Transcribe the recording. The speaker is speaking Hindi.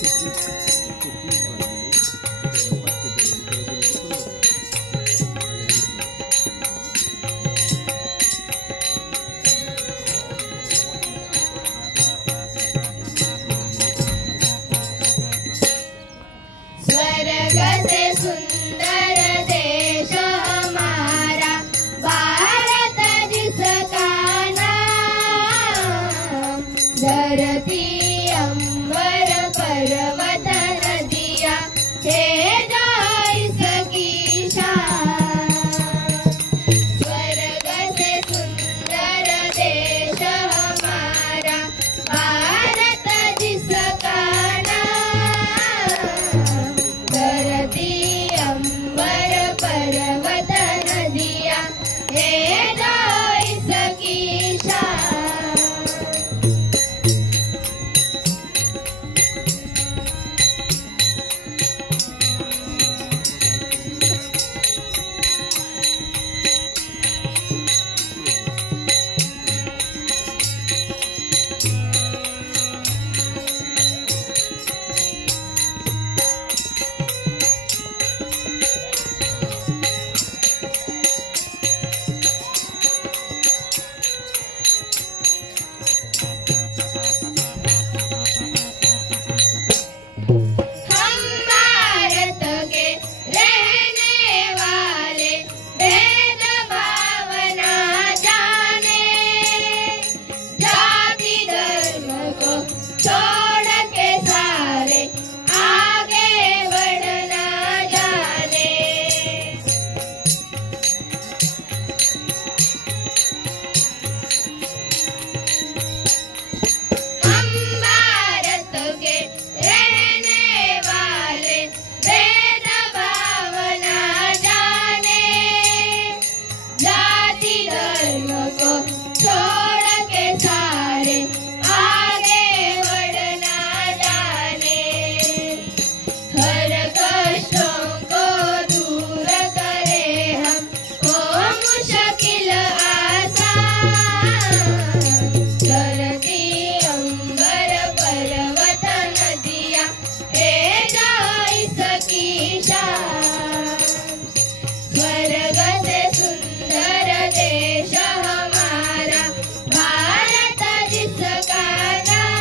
स्वर्ग से सुंदर देश हमारा भारत जिसका नाम, धरती अंबर पर्वत नदियाँ है जो इसकी शान। स्वर्ग से सुंदर देश हमारा भारत जिसका धरती अंबर पर्वत नदियाँ है जो इसकी शान। छोड़ के सारे आगे बढ़ना जाने। हम भारत के रहने वाले भेदभाव ना जाने, जाति धर्म को छोड़ के सारे आगे बढ़ना जाने। हर कष्टों को दूर करे हमको मुश्किल आसान, धरती अंबर पर्वत नदियाँ है जो इसकी शान। स्वर्ग से सुंदर देश हमारा भारत जिसका नाम,